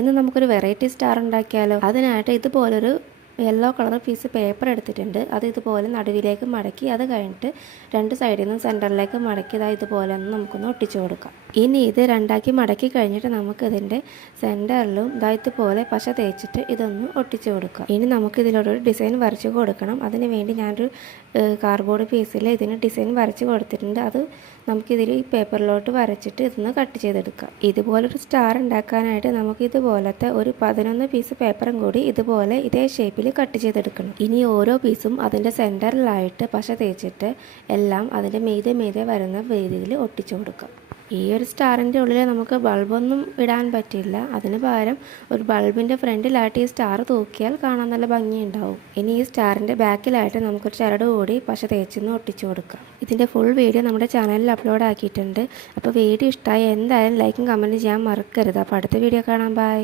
ഇന്ന് നമുക്കൊരു variety star ഉണ്ടാക്കിയാലോ. അതിനായിട്ട് ഇതുപോലൊരു യെല്ലോ കളർ പീസ് പേപ്പർ എടുത്തിട്ടുണ്ട്. അത് ഇതുപോലെ നടുവിലേക്ക് മടക്കി അത് കഴിഞ്ഞിട്ട് രണ്ട് സൈഡിൽ നിന്നും സെൻറ്ററിലേക്ക് മടക്കി ഇതുപോലെ ഒന്ന് നമുക്കൊന്ന് ഒട്ടിച്ചു കൊടുക്കാം. ഇനി ഇത് രണ്ടാക്കി മടക്കി കഴിഞ്ഞിട്ട് നമുക്കിതിൻ്റെ സെൻറ്ററിലും ഇതുപോലെ പശ തേച്ചിട്ട് ഇതൊന്ന് ഒട്ടിച്ചു കൊടുക്കാം. ഇനി നമുക്കിതിലൊരു ഡിസൈൻ വരച്ച് കൊടുക്കണം. അതിന് വേണ്ടി ഞാനൊരു കാർഡ്ബോർഡ് പീസിൽ ഇതിന് ഡിസൈൻ വരച്ച് കൊടുത്തിട്ടുണ്ട്. അത് നമുക്കിതിൽ ഈ പേപ്പറിലോട്ട് വരച്ചിട്ട് ഇതൊന്ന് കട്ട് ചെയ്തെടുക്കാം. ഇതുപോലൊരു സ്റ്റാർ ഉണ്ടാക്കാനായിട്ട് നമുക്ക് ഇതുപോലത്തെ ഒരു 11 പീസ് പേപ്പറും കൂടി ഇതുപോലെ ഇതേ ഷേപ്പിൽ കട്ട് ചെയ്തെടുക്കണം. ഇനി ഓരോ പീസും അതിൻ്റെ സെൻറ്ററിലായിട്ട് പശ തേച്ചിട്ട് എല്ലാം അതിൻ്റെ മീതെ വരുന്ന രീതിയിൽ ഒട്ടിച്ചു കൊടുക്കാം. ഈ ഒരു സ്റ്റാറിൻ്റെ ഉള്ളിൽ നമുക്ക് ബൾബൊന്നും ഇടാൻ പറ്റില്ല. അതിന് പകരം ഒരു ബൾബിൻ്റെ ഫ്രണ്ടിലായിട്ട് ഈ സ്റ്റാർ തൂക്കിയാൽ കാണാൻ നല്ല ഭംഗിയുണ്ടാവും. ഇനി ഈ സ്റ്റാറിൻ്റെ ബാക്കിലായിട്ട് നമുക്കൊരു ചരട് കൂടി പശ തേച്ചൊന്ന് ഒട്ടിച്ചു കൊടുക്കാം. ഇതിൻ്റെ ഫുൾ വീഡിയോ നമ്മുടെ ചാനലിൽ അപ്ലോഡ് ആക്കിയിട്ടുണ്ട്. അപ്പോൾ വീഡിയോ ഇഷ്ടമായി എന്തായാലും ലൈക്കും കമൻറ്റും ചെയ്യാൻ മറക്കരുത്. അപ്പോൾ അടുത്ത വീഡിയോ കാണാം. ബൈ.